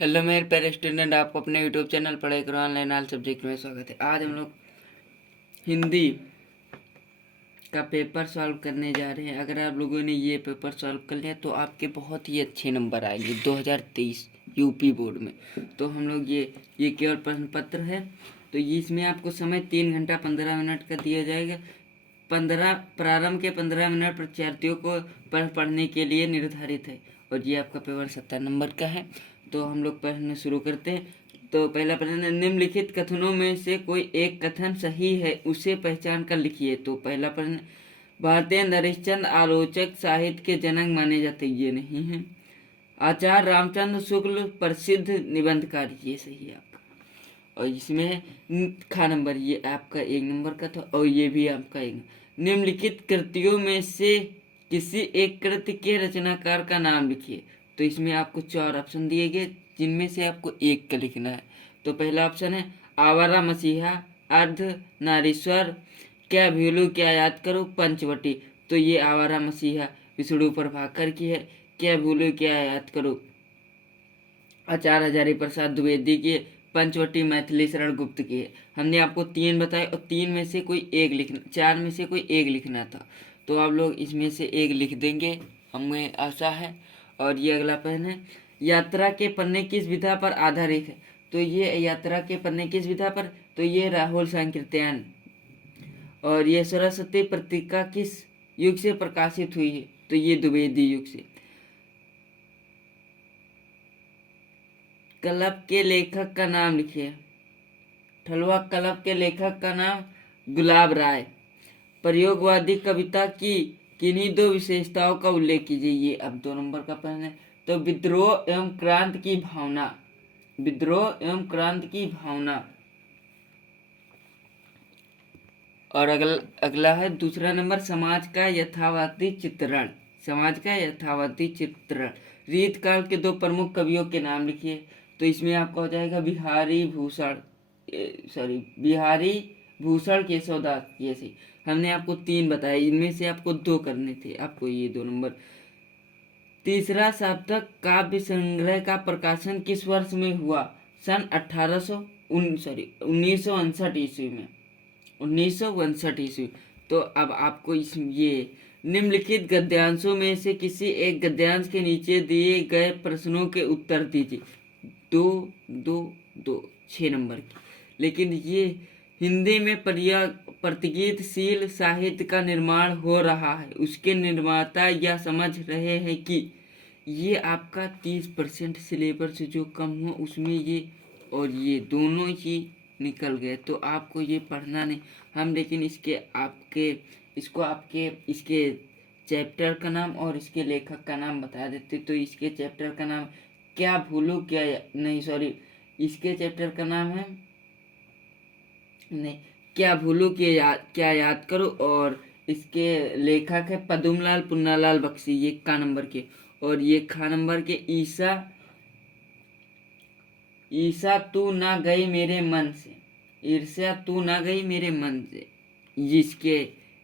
Hello मेरे प्यारे student, आपको अपने यूट्यूब चैनल पढ़ाई करो ऑनलाइन ऑल सब्जेक्ट में स्वागत है। आज हम लोग हिंदी का पेपर सॉल्व करने जा रहे हैं। अगर आप लोगों ने ये पेपर सॉल्व कर लिया तो आपके बहुत ही अच्छे नंबर आएंगे 2023 यूपी बोर्ड में। तो हम लोग ये केवल प्रश्न पत्र है, तो इसमें आपको समय 3 घंटा 15 मिनट का दिया जाएगा। प्रारंभ के 15 मिनट परीक्षार्थियों को पढ़ने के लिए निर्धारित है और ये आपका पेपर 70 नंबर का है। तो हम लोग पढ़ना शुरू करते हैं। तो पहला प्रश्न, निम्नलिखित कथनों में से कोई एक कथन सही है, उसे पहचान कर लिखिए। तो पहला प्रश्न, भारतीय नरेशचंद्र आलोचक साहित्य के जनक माने जाते, ये नहीं है। आचार्य रामचंद्र शुक्ल प्रसिद्ध निबंधकार, ये सही है आपका। और इसमें खा नंबर, ये आपका 1 नंबर का था और ये भी आपका 1। निम्नलिखित कृतियों में से किसी एक कृति के रचनाकार का नाम लिखिए। तो इसमें आपको 4 ऑप्शन दिए गए, जिनमें से आपको एक का लिखना है। तो पहला ऑप्शन है आवारा मसीहा, अर्ध नारीश्वर, क्या भूलूं क्या याद करूं, पंचवटी। तो ये आवारा मसीहा विष्णु प्रभाकर की है। क्या भूलूं क्या याद करूं आचार्य हजारी प्रसाद द्विवेदी की, पंचवटी मैथिली शरण गुप्त की है। हमने आपको 3 बताए और 3 में से कोई एक लिखना, 4 में से कोई एक लिखना था। तो आप लोग इसमें से एक लिख देंगे, हमें आशा है। और ये अगला प्रश्न है, यात्रा के पन्ने किस विधा पर आधारित है। तो ये यात्रा के पन्ने किस विधा पर, तो ये राहुल संकीर्तन। और ये सरस्वती पत्रिका किस युग से प्रकाशित हुई है, तो ये द्विवेदी युग से। कल्प के लेखक का नाम लिखिए। ठलुआ कल्प के लेखक का नाम गुलाब राय। प्रयोगवादी कविता की किन्हीं 2 विशेषताओं का उल्लेख कीजिए। ये अब 2 नंबर का प्रश्न है। तो विद्रोह एवं क्रांति की भावना, विद्रोह एवं क्रांति की भावना। और अगला है दूसरा नंबर, समाज का यथार्थवादी चित्रण, समाज का यथार्थवादी चित्रण। रीत काल के 2 प्रमुख कवियों के नाम लिखिए। तो इसमें आपका हो जाएगा बिहारी भूषण केशवदास, ये सही। हमने आपको 3 बताए, इनमें से आपको 2 करने थे, आपको ये 2 नंबर। तीसरा साप्ताहिक काव्य संग्रह का प्रकाशन किस वर्ष में हुआ, सन 1959 ईस्वी में, 1959 ईस्वी। तो अब आपको इस ये निम्नलिखित गद्यांशों में से किसी एक गद्यांश के नीचे दिए गए प्रश्नों के उत्तर दीजिए। 2 2 2 6 नंबर की। लेकिन ये हिंदी में प्रतिगीतशील साहित्य का निर्माण हो रहा है, उसके निर्माता यह समझ रहे हैं कि ये आपका 30% सिलेबस जो कम हो उसमें ये और ये दोनों ही निकल गए। तो आपको ये पढ़ना नहीं हम, लेकिन इसके चैप्टर का नाम और इसके लेखक का नाम बता देते। तो इसके चैप्टर का नाम क्या भूलूं क्या नहीं सॉरी इसके चैप्टर का नाम है नहीं क्या भूलूं क्या याद करो। और इसके लेखक है पदुमलाल पुन्नालाल बख्शी, ये का नंबर के। और ये खा नंबर के ईसा तू ना गई मेरे मन से, ईर्ष्या तू ना गई मेरे मन से, जिसके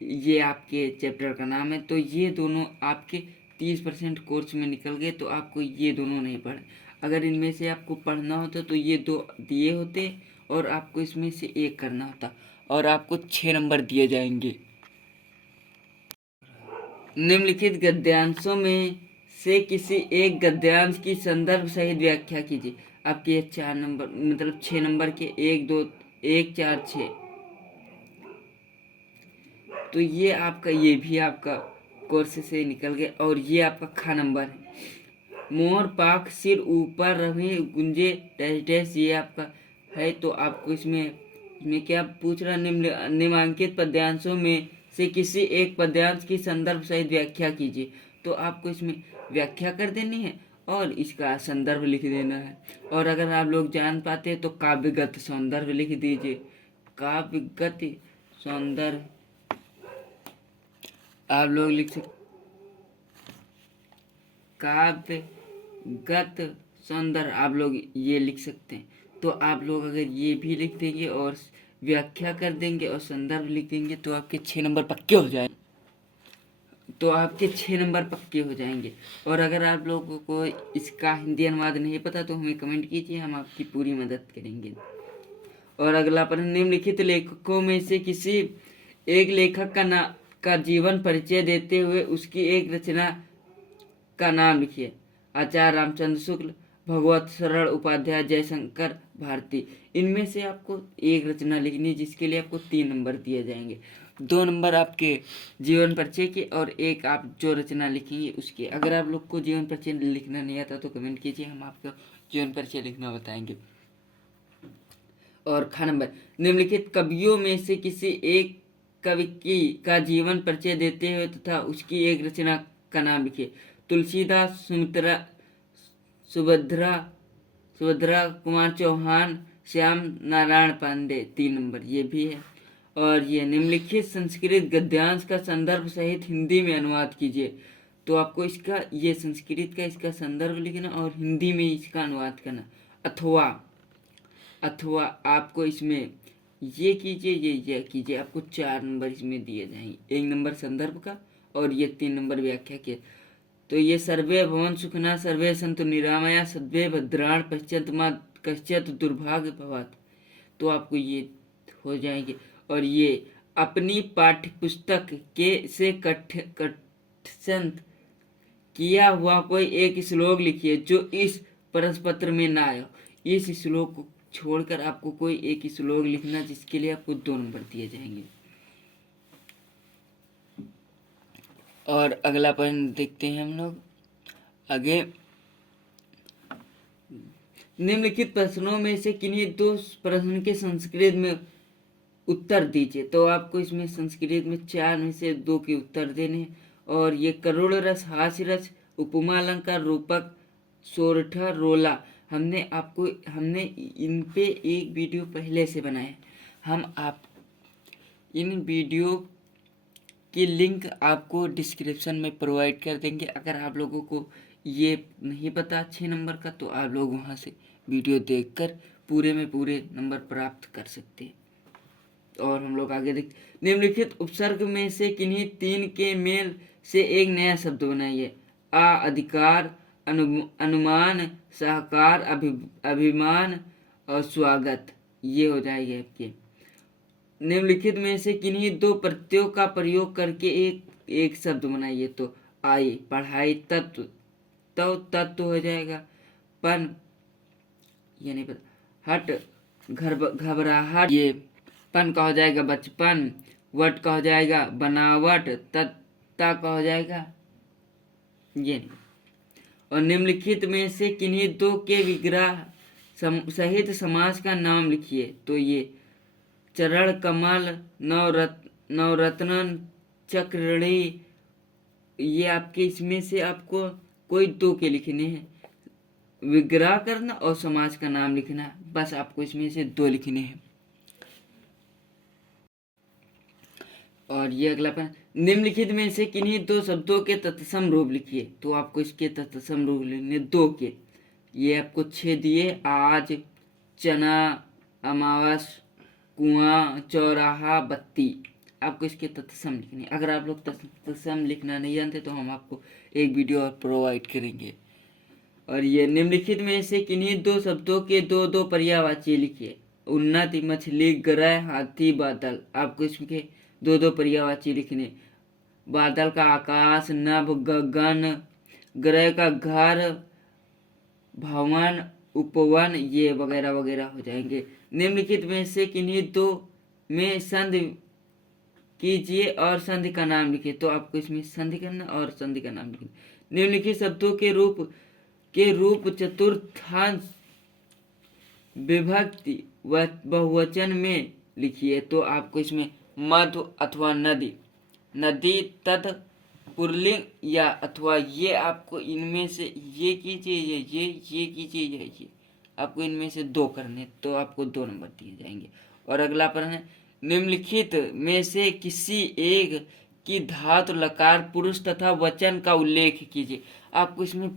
ये आपके चैप्टर का नाम है। तो ये दोनों आपके 30% कोर्स में निकल गए। तो आपको ये दोनों नहीं पढ़े। अगर इनमें से आपको पढ़ना होता तो ये 2 दिए होते और आपको इसमें से एक करना होता और आपको 6 नंबर दिए जाएंगे। निम्नलिखित गद्यांशों में से किसी एक गद्यांश की संदर्भ सहित व्याख्या कीजिए। आपके ये 4 नंबर मतलब 6 नंबर के 1 2 1 4 6। तो ये भी आपका कोर्स से निकल गए। और ये आपका खा नंबर है, मोर पाख सिर ऊपर रहे गुंजे डैश डैश, ये आपका है। तो आपको इसमें क्या पूछ रहा, निम्नांकित पद्यांशों में से किसी एक पद्यांश की संदर्भ सहित व्याख्या कीजिए। तो आपको इसमें व्याख्या कर देनी है और इसका संदर्भ लिख देना है। और अगर आप लोग जान पाते हैं तो काव्यगत सौंदर्य लिख दीजिए। काव्यगत सौंदर्य आप लोग लिख सकते, काव्यगत सौंदर्य आप लोग ये लिख सकते हैं। तो आप लोग अगर ये भी लिख देंगे और व्याख्या कर देंगे और संदर्भ लिख देंगे तो आपके 6 नंबर पक्के हो जाए। तो आपके 6 नंबर पक्के हो जाएंगे। और अगर आप लोगों को इसका हिंदी अनुवाद नहीं पता तो हमें कमेंट कीजिए, हम आपकी पूरी मदद करेंगे। और अगला प्रश्न, निम्नलिखित लेखकों में से किसी एक लेखक का जीवन परिचय देते हुए उसकी एक रचना का नाम लिखिए। आचार्य रामचंद्र शुक्ल, भगवत शरण उपाध्याय, जयशंकर भारती। इनमें से आपको एक रचना लिखनी जिसके लिए आपको 3 नंबर दिए जाएंगे। 2 नंबर आपके जीवन परिचय के और एक आप जो रचना लिखेंगे उसके। अगर आप लोग को जीवन परिचय लिखना नहीं आता तो कमेंट कीजिए, हम आपको जीवन परिचय लिखना बताएंगे। और खा नंबर, निम्नलिखित कवियों में से किसी एक कवि का जीवन परिचय देते हुए तथा उसकी एक रचना का नाम लिखिए। तुलसीदास, सुभद्रा कुमार चौहान, श्याम नारायण पांडे। 3 नंबर ये भी है। और ये निम्नलिखित संस्कृत गद्यांश का संदर्भ सहित हिंदी में अनुवाद कीजिए। तो आपको इसका ये संस्कृत का इसका संदर्भ लिखना और हिंदी में इसका अनुवाद करना। अथवा आपको इसमें ये कीजिए, ये कीजिए। आपको 4 नंबर इसमें दिए जाएंगे, 1 नंबर संदर्भ का और ये 3 नंबर व्याख्या के। तो ये सर्वे भवन सुखना सर्वे सन्तु निरामया सर्वे भद्राण पश्चात दुर्भाग्य भवत्। तो आपको ये हो जाएंगे। और ये अपनी पाठ्य पुस्तक के से कथन किया हुआ कोई एक श्लोक लिखिए जो इस प्रश्नपत्र में ना आया। इस श्लोक को छोड़कर आपको कोई एक श्लोक लिखना जिसके लिए आपको 2 नंबर दिए जाएंगे। और अगला प्रश्न देखते हैं हम लोग आगे। निम्नलिखित प्रश्नों में से किन्हीं 2 प्रश्न के संस्कृत में उत्तर दीजिए। तो आपको इसमें संस्कृत में 4 में से 2 के उत्तर देने। और ये करुण रस, हास्य रस, उपमा अलंकार, रूपक, सोरठा, रोला। हमने इन पे एक वीडियो पहले से बनाया। हम आप इन वीडियो की लिंक आपको डिस्क्रिप्शन में प्रोवाइड कर देंगे। अगर आप लोगों को ये नहीं पता 6 नंबर का तो आप लोग वहाँ से वीडियो देखकर पूरे में पूरे नंबर प्राप्त कर सकते हैं। और हम लोग आगे देखते, निम्नलिखित उपसर्ग में से किन्हीं 3 के मेल से एक नया शब्द बनाइए। अधिकार, अनुमान, सहकार, अभिमान और स्वागत। ये हो जाएगी आपके। निम्नलिखित में से किन्हीं 2 प्रत्ययों का प्रयोग करके एक शब्द बनाइए। तो आए, पढ़ाई, तत्व, तो तत्व हो जाएगा। पन, ये नहीं पता, हट, घबराहट, ये पन का हो जाएगा बचपन। वट का हो जाएगा बनावट। तत्ता का हो जाएगा ये नहीं। और निम्नलिखित में से किन्हीं 2 के विग्रह सहित समास का नाम लिखिए। तो ये चरण कमल, नवरत्न, चक्रणी। ये आपके इसमें से आपको कोई 2 के लिखने हैं। विग्रह करना और समाज का नाम लिखना, बस आपको इसमें से 2 लिखने हैं। और ये अगला प्रश्न, निम्नलिखित में से किन्हीं 2 शब्दों के तत्सम रूप लिखिए। तो आपको इसके तत्सम रूप लिखने 2 के। ये आपको 6 दिए। आज, चना, अमावस, कुआं, चौराहा, बत्ती। आपको इसके तत्सम लिखने। अगर आप लोग तत्सम लिखना नहीं जानते तो हम आपको एक वीडियो और प्रोवाइड करेंगे। और ये निम्नलिखित में से किन्हीं 2 शब्दों के 2 पर्यायवाची लिखिए। उन्नति, मछली, ग्रह, हाथी, बादल। आपको इसके 2 पर्यायवाची लिखने। बादल का आकाश, नभ, गगन, ग्रह का घर, भवन, उपवन, ये वगैरह वगैरह हो जाएंगे। निम्नलिखित में से किन्हीं 2 में संधि कीजिए और संधि का नाम लिखिए। तो आपको इसमें संधि करना और संधि का नाम लिखना। निम्नलिखित शब्दों के रूप चतुर्थांश विभक्ति बहुवचन में लिखिए। तो आपको इसमें मधु अथवा नदी, तद पुल्लिंग या अथवा ये आपको इनमें से ये कीजिए, ये कीजिए, ये आपको इनमें से 2 करने। तो आपको 2 नंबर दिए जाएंगे। और अगला प्रश्न है, निम्नलिखित में से किसी एक की धातु लकार पुरुष तथा वचन का उल्लेख कीजिए। आपको इसमें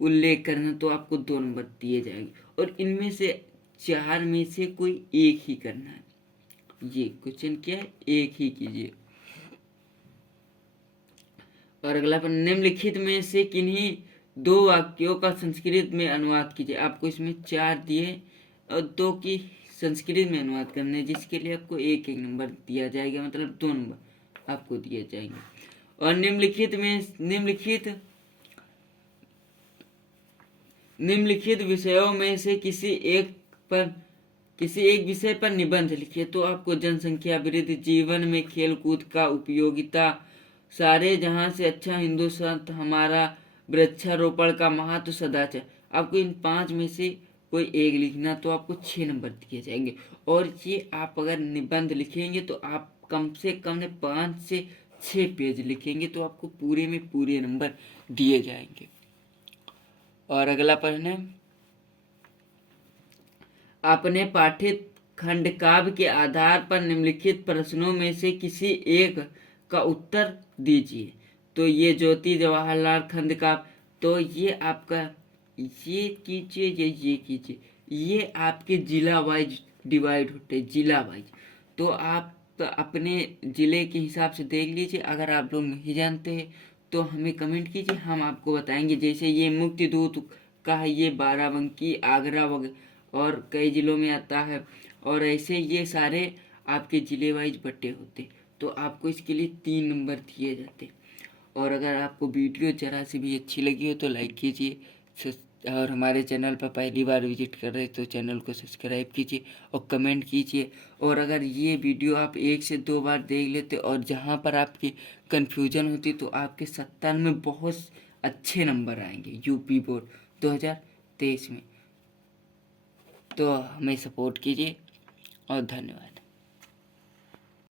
उल्लेख करना, तो आपको 2 नंबर दिए जाएंगे। और इनमें से 4 में से कोई एक ही करना है। ये क्वेश्चन क्या है, एक ही कीजिए। और अगला पर निम्नलिखित में से किन्हीं 2 वाक्यों का संस्कृत में अनुवाद कीजिए। आपको इसमें 4 दिए और 2 की संस्कृत में अनुवाद करने, जिसके लिए आपको 1-1 नंबर दिया जाएगा, मतलब 2 नंबर आपको दिए जाएंगे। और निम्नलिखित विषयों में से किसी एक विषय पर निबंध लिखिए। तो आपको जनसंख्या वृद्धि, जीवन में खेलकूद का उपयोगिता, सारे जहां से अच्छा हिंदुस्तान हमारा, वृक्षारोपण का महत्व, सदाचार। आपको इन 5 में से कोई एक लिखना, तो आपको 6 नंबर दिए जाएंगे। और ये आप अगर निबंध लिखेंगे तो आप कम से कम 5 से 6 पेज लिखेंगे, तो आपको पूरे में पूरे नंबर दिए जाएंगे। और अगला प्रश्न है, अपने पाठित खंडकाव्य के आधार पर निम्नलिखित प्रश्नों में से किसी एक का उत्तर दीजिए। तो ये ज्योति जवाहरलाल खंडकाव्य, तो ये आपका ये कीजिए, ये कीजिए, ये आपके जिला वाइज डिवाइड होते हैं, जिला वाइज। तो आप अपने ज़िले के हिसाब से देख लीजिए। अगर आप लोग नहीं जानते हैं तो हमें कमेंट कीजिए, हम आपको बताएंगे। जैसे ये मुक्ति दूत का है, ये बाराबंकी, आगरा वगैरह और कई ज़िलों में आता है। और ऐसे ये सारे आपके ज़िले वाइज बटे होते, तो आपको इसके लिए 3 नंबर दिए जाते। और अगर आपको वीडियो ज़रा सी भी अच्छी लगी हो तो लाइक कीजिए, और हमारे चैनल पर पहली बार विजिट कर रहे तो चैनल को सब्सक्राइब कीजिए और कमेंट कीजिए। और अगर ये वीडियो आप 1 से 2 बार देख लेते और जहाँ पर आपकी कन्फ्यूजन होती तो आपके 70 में बहुत अच्छे नंबर आएंगे यूपी बोर्ड 2023 में। तो हमें सपोर्ट कीजिए और धन्यवाद।